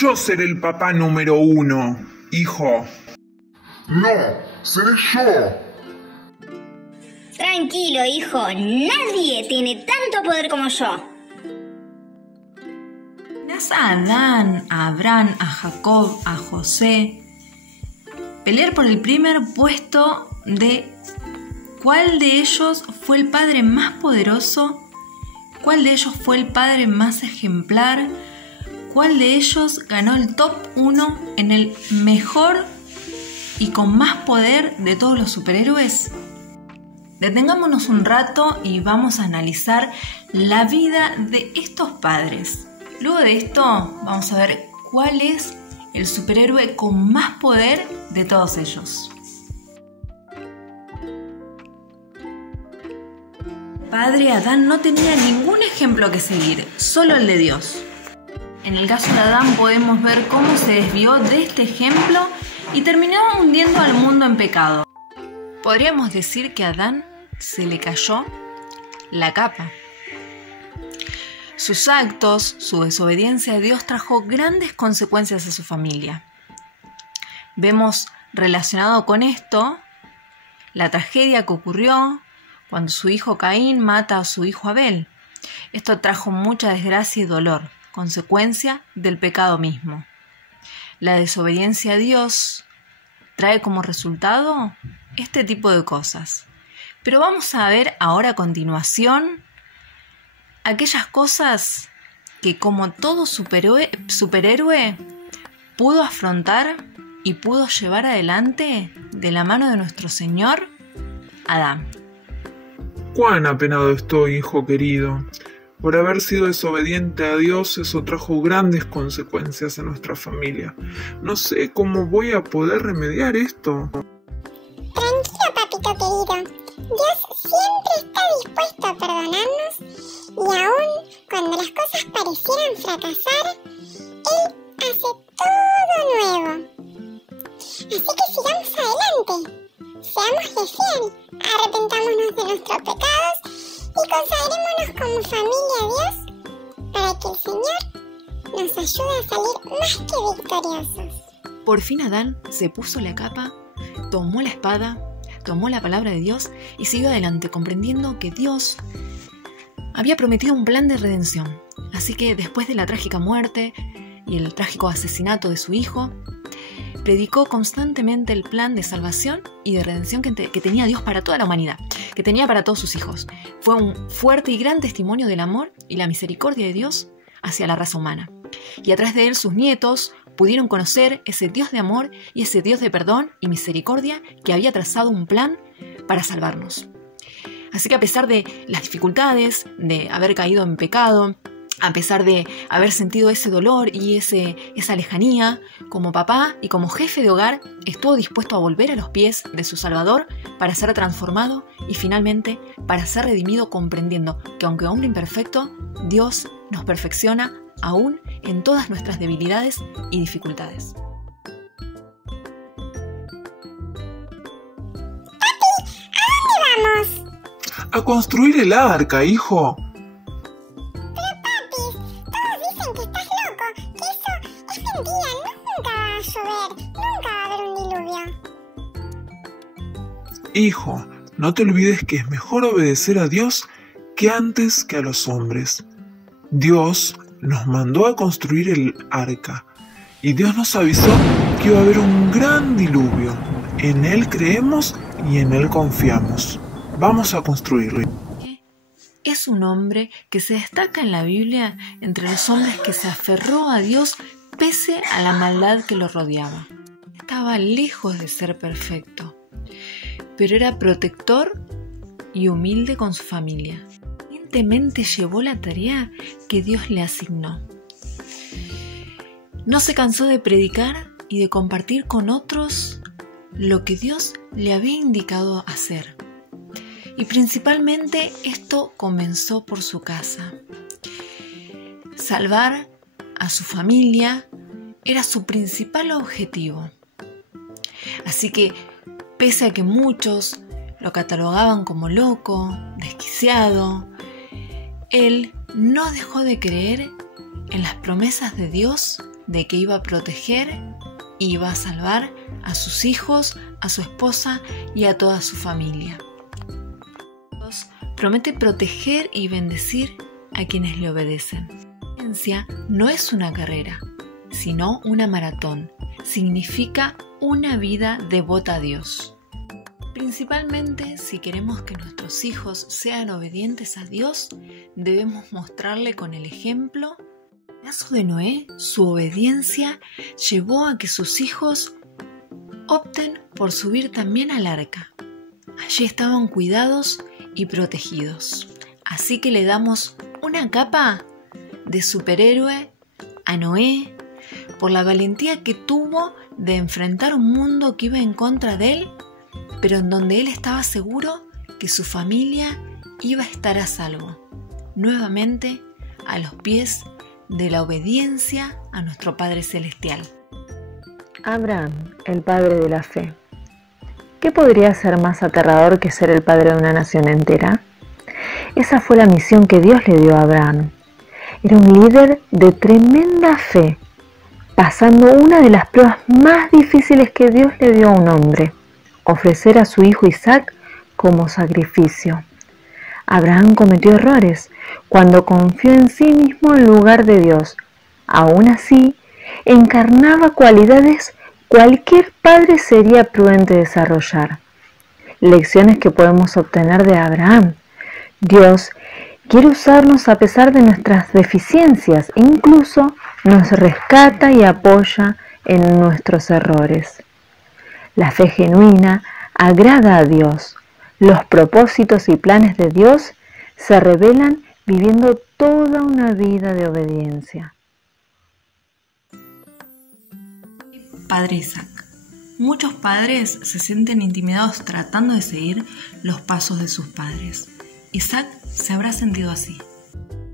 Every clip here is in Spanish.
Yo seré el papá número 1, hijo. No, seré yo. Tranquilo, hijo. Nadie tiene tanto poder como yo. Mirás a Adán, a Abraham, a Jacob, a José pelear por el primer puesto de cuál de ellos fue el padre más poderoso, cuál de ellos fue el padre más ejemplar, cuál de ellos ganó el top 1 en el mejor y con más poder de todos los superhéroes. Detengámonos un rato y vamos a analizar la vida de estos padres. Luego de esto vamos a ver cuál es el superhéroe con más poder de todos ellos. Padre Adán no tenía ningún ejemplo que seguir, solo el de Dios. En el caso de Adán podemos ver cómo se desvió de este ejemplo y terminó hundiendo al mundo en pecado. Podríamos decir que a Adán se le cayó la capa. Sus actos, su desobediencia a Dios trajo grandes consecuencias a su familia. Vemos relacionado con esto la tragedia que ocurrió cuando su hijo Caín mata a su hijo Abel. Esto trajo mucha desgracia y dolor, consecuencia del pecado mismo. La desobediencia a Dios trae como resultado este tipo de cosas. Pero vamos a ver ahora a continuación aquellas cosas que como todo superhéroe pudo afrontar y pudo llevar adelante de la mano de nuestro Señor Adán. Cuán apenado estoy, hijo querido. Por haber sido desobediente a Dios, eso trajo grandes consecuencias a nuestra familia. No sé cómo voy a poder remediar esto. Tranquilo, papito querido. Dios siempre está dispuesto a perdonarnos y aún cuando las cosas parecieran fracasar, Él hace todo nuevo. Así que sigamos adelante. Seamos de fiel, arrepentámonos de nuestros pecados y consagrémonos como familia a Dios para que el Señor nos ayude a salir más que victoriosos. Por fin Adán se puso la capa, tomó la espada, tomó la palabra de Dios y siguió adelante, comprendiendo que Dios había prometido un plan de redención. Así que después de la trágica muerte y el trágico asesinato de su hijo, predicó constantemente el plan de salvación y de redención que tenía Dios para toda la humanidad, que tenía para todos sus hijos. Fue un fuerte y gran testimonio del amor y la misericordia de Dios hacia la raza humana. Y a través de él sus nietos pudieron conocer ese Dios de amor y ese Dios de perdón y misericordia que había trazado un plan para salvarnos. Así que a pesar de las dificultades, de haber caído en pecado, a pesar de haber sentido ese dolor y esa lejanía, como papá y como jefe de hogar, estuvo dispuesto a volver a los pies de su Salvador para ser transformado y finalmente para ser redimido, comprendiendo que aunque hombre imperfecto, Dios nos perfecciona aún en todas nuestras debilidades y dificultades. Vamos. A construir el arca, hijo. Todos dicen que estás loco, que eso es mentira, nunca va a llover, nunca va a haber un diluvio. Hijo, no te olvides que es mejor obedecer a Dios que antes que a los hombres. Dios nos mandó a construir el arca y Dios nos avisó que iba a haber un gran diluvio. En Él creemos y en Él confiamos. Vamos a construirlo. Es un hombre que se destaca en la Biblia entre los hombres que se aferró a Dios pese a la maldad que lo rodeaba. Estaba lejos de ser perfecto, pero era protector y humilde con su familia. Pacientemente llevó la tarea que Dios le asignó. No se cansó de predicar y de compartir con otros lo que Dios le había indicado hacer. Y principalmente esto comenzó por su casa. Salvar a su familia era su principal objetivo. Así que, pese a que muchos lo catalogaban como loco, desquiciado, él no dejó de creer en las promesas de Dios de que iba a proteger y iba a salvar a sus hijos, a su esposa y a toda su familia. Dios promete proteger y bendecir a quienes le obedecen. La obediencia no es una carrera, sino una maratón. Significa una vida devota a Dios. Principalmente, si queremos que nuestros hijos sean obedientes a Dios, debemos mostrarle con el ejemplo. En el caso de Noé, su obediencia llevó a que sus hijos opten por subir también al arca. Allí estaban cuidados y protegidos. Así que le damos una capa de superhéroe a Noé por la valentía que tuvo de enfrentar un mundo que iba en contra de él, pero en donde él estaba seguro que su familia iba a estar a salvo. Nuevamente a los pies de la obediencia a nuestro Padre Celestial. Abraham, el padre de la fe. ¿Qué podría ser más aterrador que ser el padre de una nación entera? Esa fue la misión que Dios le dio a Abraham. Era un líder de tremenda fe, pasando una de las pruebas más difíciles que Dios le dio a un hombre: ofrecer a su hijo Isaac como sacrificio. Abraham cometió errores cuando confió en sí mismo en lugar de Dios. Aún así, encarnaba cualidades cualquier padre sería prudente desarrollar. Lecciones que podemos obtener de Abraham. Dios quiere usarnos a pesar de nuestras deficiencias e incluso nos rescata y apoya en nuestros errores. La fe genuina agrada a Dios. Los propósitos y planes de Dios se revelan viviendo toda una vida de obediencia. Padre Isaac. Muchos padres se sienten intimidados tratando de seguir los pasos de sus padres. Isaac se habrá sentido así.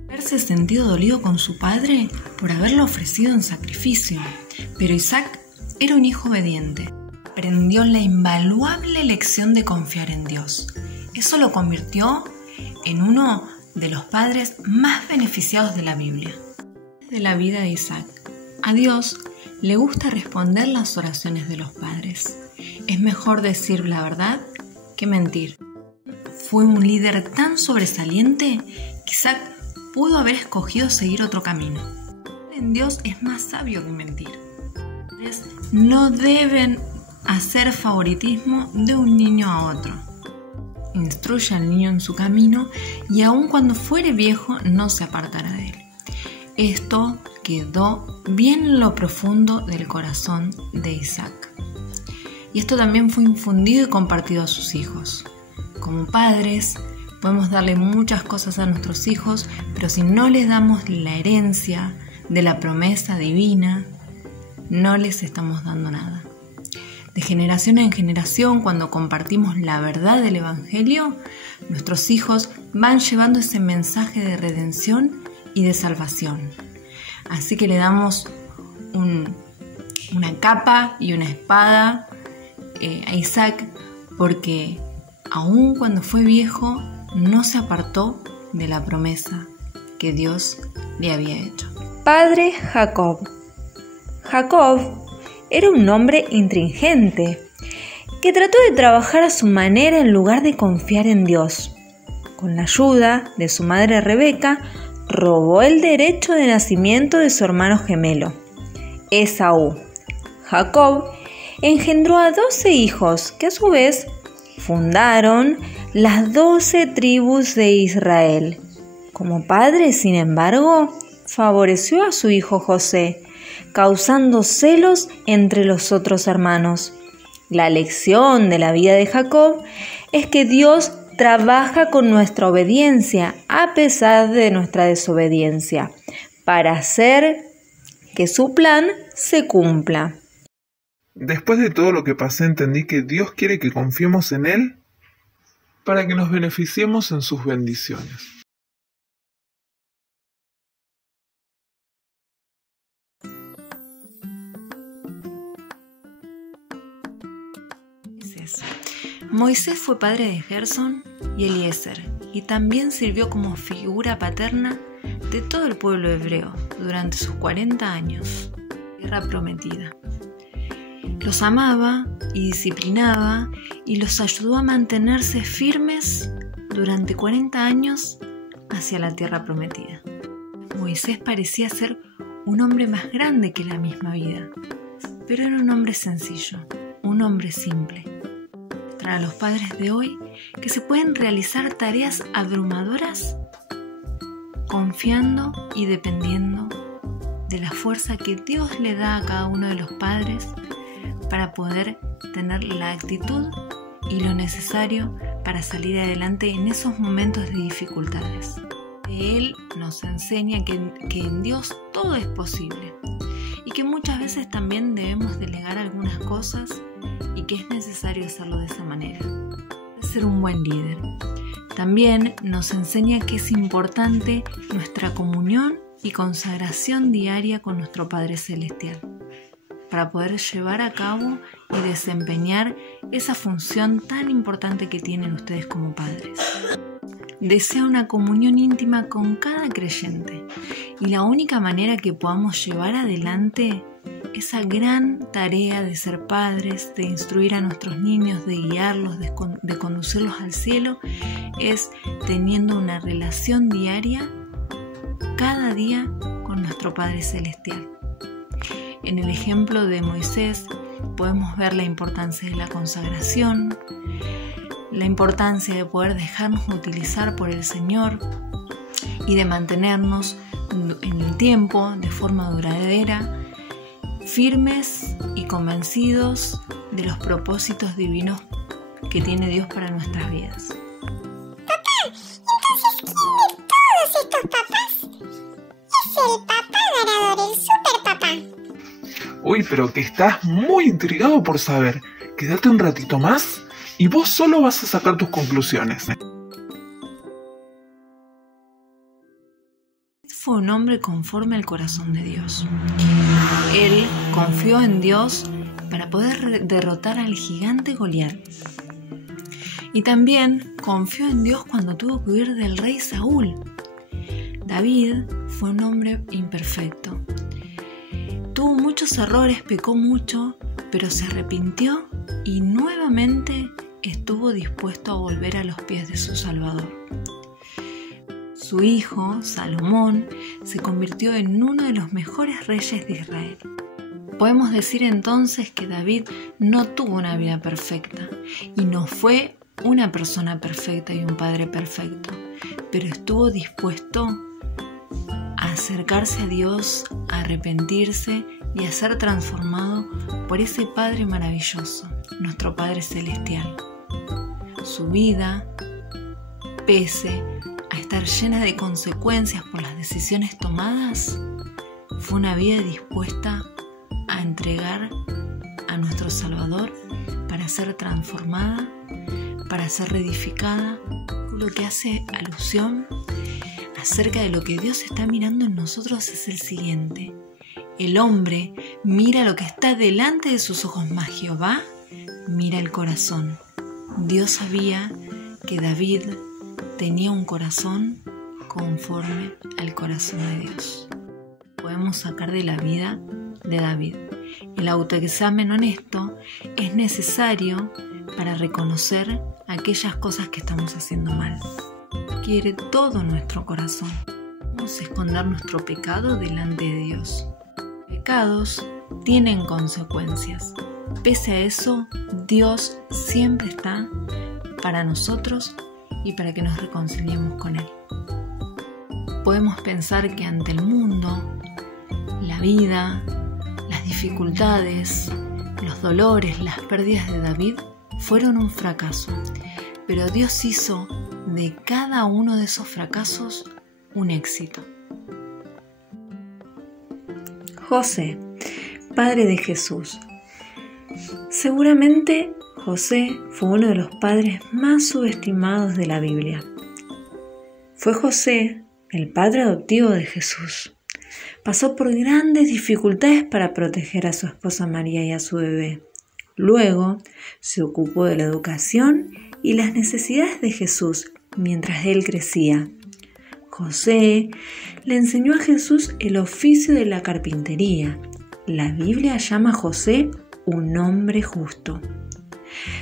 Haberse sentido dolido con su padre por haberlo ofrecido en sacrificio. Pero Isaac era un hijo obediente. Aprendió la invaluable lección de confiar en Dios. Eso lo convirtió en uno de los padres más beneficiados de la Biblia. De la vida de Isaac. A Dios le gusta responder las oraciones de los padres. Es mejor decir la verdad que mentir. Fue un líder tan sobresaliente que Isaac pudo haber escogido seguir otro camino. En Dios es más sabio que mentir. No deben hacer favoritismo de un niño a otro. Instruye al niño en su camino y aun cuando fuere viejo no se apartará de él. Esto quedó bien en lo profundo del corazón de Isaac. Y esto también fue infundido y compartido a sus hijos. Como padres podemos darle muchas cosas a nuestros hijos, pero si no les damos la herencia de la promesa divina, no les estamos dando nada. De generación en generación, cuando compartimos la verdad del Evangelio, nuestros hijos van llevando ese mensaje de redención y de salvación. Así que le damos una capa y una espada a Isaac, porque aun cuando fue viejo, no se apartó de la promesa que Dios le había hecho. Padre Jacob. Jacob era un hombre intransigente que trató de trabajar a su manera en lugar de confiar en Dios. Con la ayuda de su madre Rebeca, robó el derecho de nacimiento de su hermano gemelo, Esaú. Jacob engendró a 12 hijos que a su vez fundaron las 12 tribus de Israel. Como padre, sin embargo, favoreció a su hijo José, causando celos entre los otros hermanos. La lección de la vida de Jacob es que Dios trabaja con nuestra obediencia a pesar de nuestra desobediencia, para hacer que su plan se cumpla. Después de todo lo que pasé, entendí que Dios quiere que confiemos en Él para que nos beneficiemos en sus bendiciones. Moisés fue padre de Gersón y Eliezer, y también sirvió como figura paterna de todo el pueblo hebreo durante sus 40 años. tierra prometida. Los amaba y disciplinaba y los ayudó a mantenerse firmes durante 40 años hacia la tierra prometida. Moisés parecía ser un hombre más grande que la misma vida, pero era un hombre sencillo, un hombre simple. Para los padres de hoy que se pueden realizar tareas abrumadoras confiando y dependiendo de la fuerza que Dios le da a cada uno de los padres para poder tener la actitud y lo necesario para salir adelante en esos momentos de dificultades. Él nos enseña que en Dios todo es posible y que muchas veces también debemos delegar algunas cosas y que es necesario hacerlo de esa manera. Ser un buen líder. También nos enseña que es importante nuestra comunión y consagración diaria con nuestro Padre Celestial para poder llevar a cabo y desempeñar esa función tan importante que tienen ustedes como padres. Desea una comunión íntima con cada creyente y la única manera que podamos llevar adelante esa gran tarea de ser padres, de instruir a nuestros niños, de guiarlos, de conducirlos al cielo, es teniendo una relación diaria, cada día, con nuestro Padre Celestial. En el ejemplo de Moisés podemos ver la importancia de la consagración, la importancia de poder dejarnos utilizar por el Señor y de mantenernos en el tiempo de forma duradera, firmes y convencidos de los propósitos divinos que tiene Dios para nuestras vidas. Papá, entonces ¿quién de todos estos papás es el papá ganador, el super papá? Uy, pero que estás muy intrigado por saber. Quédate un ratito más y vos solo vas a sacar tus conclusiones. Fue un hombre conforme al corazón de Dios. Él confió en Dios para poder derrotar al gigante Goliat. Y también confió en Dios cuando tuvo que huir del rey Saúl. David fue un hombre imperfecto. Tuvo muchos errores, pecó mucho, pero se arrepintió y nuevamente estuvo dispuesto a volver a los pies de su Salvador. Su hijo, Salomón, se convirtió en uno de los mejores reyes de Israel. Podemos decir entonces que David no tuvo una vida perfecta y no fue una persona perfecta y un padre perfecto, pero estuvo dispuesto a acercarse a Dios, a arrepentirse y a ser transformado por ese Padre maravilloso, nuestro Padre Celestial. Su vida, pese a estar llena de consecuencias por las decisiones tomadas, fue una vida dispuesta a entregar a nuestro Salvador para ser transformada, para ser reedificada, lo que hace alusión acerca de lo que Dios está mirando en nosotros es el siguiente. El hombre mira lo que está delante de sus ojos, mas Jehová mira el corazón. Dios sabía que David tenía un corazón conforme al corazón de Dios. Podemos sacar de la vida de David. El autoexamen honesto es necesario para reconocer aquellas cosas que estamos haciendo mal. Quiere todo nuestro corazón. Vamos a esconder nuestro pecado delante de Dios. Pecados tienen consecuencias. Pese a eso, Dios siempre está para nosotros y para que nos reconciliemos con Él. Podemos pensar que ante el mundo, la vida, las dificultades, los dolores, las pérdidas de David fueron un fracaso, pero Dios hizo de cada uno de esos fracasos un éxito. José, padre de Jesús. Seguramente José fue uno de los padres más subestimados de la Biblia. Fue José el padre adoptivo de Jesús. Pasó por grandes dificultades para proteger a su esposa María y a su bebé. Luego se ocupó de la educación y las necesidades de Jesús mientras él crecía. José le enseñó a Jesús el oficio de la carpintería la Biblia llama a José un hombre justo.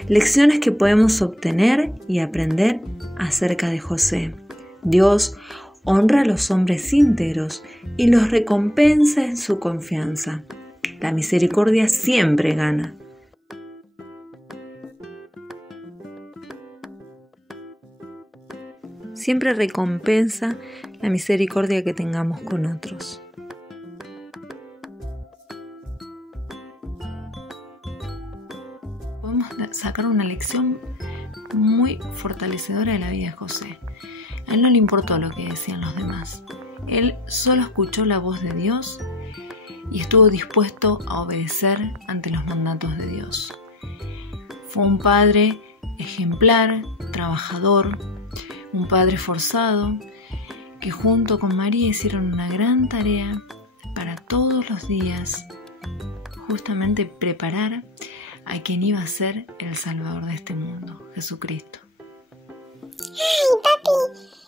Lecciones que podemos obtener y aprender acerca de José. Dios honra a los hombres íntegros y los recompensa en su confianza. La misericordia siempre gana. Siempre recompensa la misericordia que tengamos con otros. Podemos sacar una lección muy fortalecedora de la vida de José. A él no le importó lo que decían los demás. Él solo escuchó la voz de Dios y estuvo dispuesto a obedecer ante los mandatos de Dios. Fue un padre ejemplar, trabajador, un padre esforzado, que junto con María hicieron una gran tarea para todos los días, justamente preparar a quien iba a ser el Salvador de este mundo, Jesucristo. Ay, papi,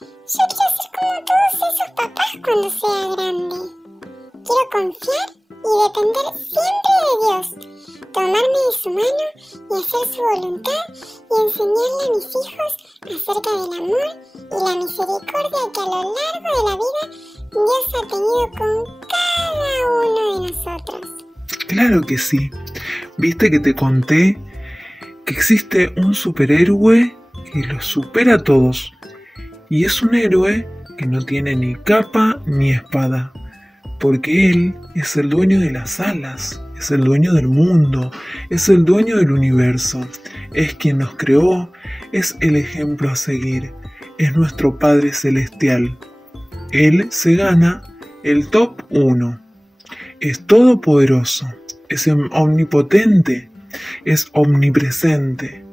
yo quiero ser como todos esos papás cuando sea grande. Quiero confiar y depender siempre de Dios, tomarme de su mano y hacer su voluntad y enseñarle a mis hijos acerca del amor y la misericordia que a lo largo de la vida Dios ha tenido con cada uno de nosotros. Claro que sí. ¿Viste que te conté que existe un superhéroe que los supera a todos? Y es un héroe que no tiene ni capa ni espada, porque él es el dueño de las alas, es el dueño del mundo, es el dueño del universo, es quien nos creó, es el ejemplo a seguir, es nuestro Padre Celestial. Él se gana el top 1, es todopoderoso, es omnipotente, es omnipresente.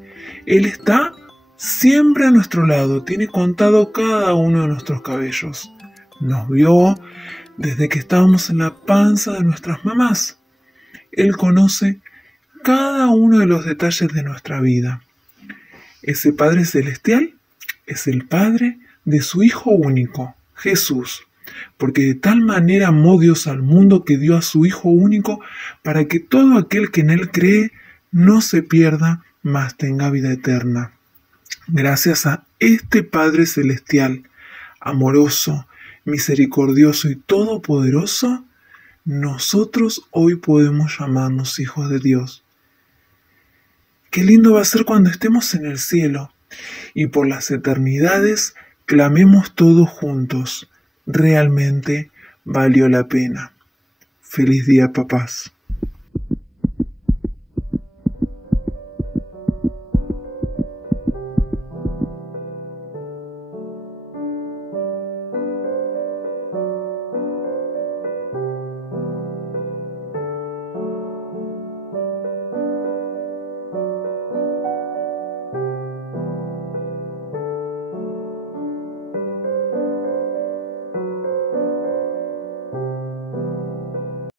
Él está siempre a nuestro lado, tiene contado cada uno de nuestros cabellos. Nos vio desde que estábamos en la panza de nuestras mamás. Él conoce cada uno de los detalles de nuestra vida. Ese Padre Celestial es el Padre de su Hijo único, Jesús, porque de tal manera amó Dios al mundo que dio a su Hijo único para que todo aquel que en Él cree no se pierda, mas tenga vida eterna. Gracias a este Padre Celestial, amoroso, misericordioso y todopoderoso, nosotros hoy podemos llamarnos hijos de Dios. Qué lindo va a ser cuando estemos en el cielo y por las eternidades clamemos todos juntos. Realmente valió la pena. Feliz día, papás.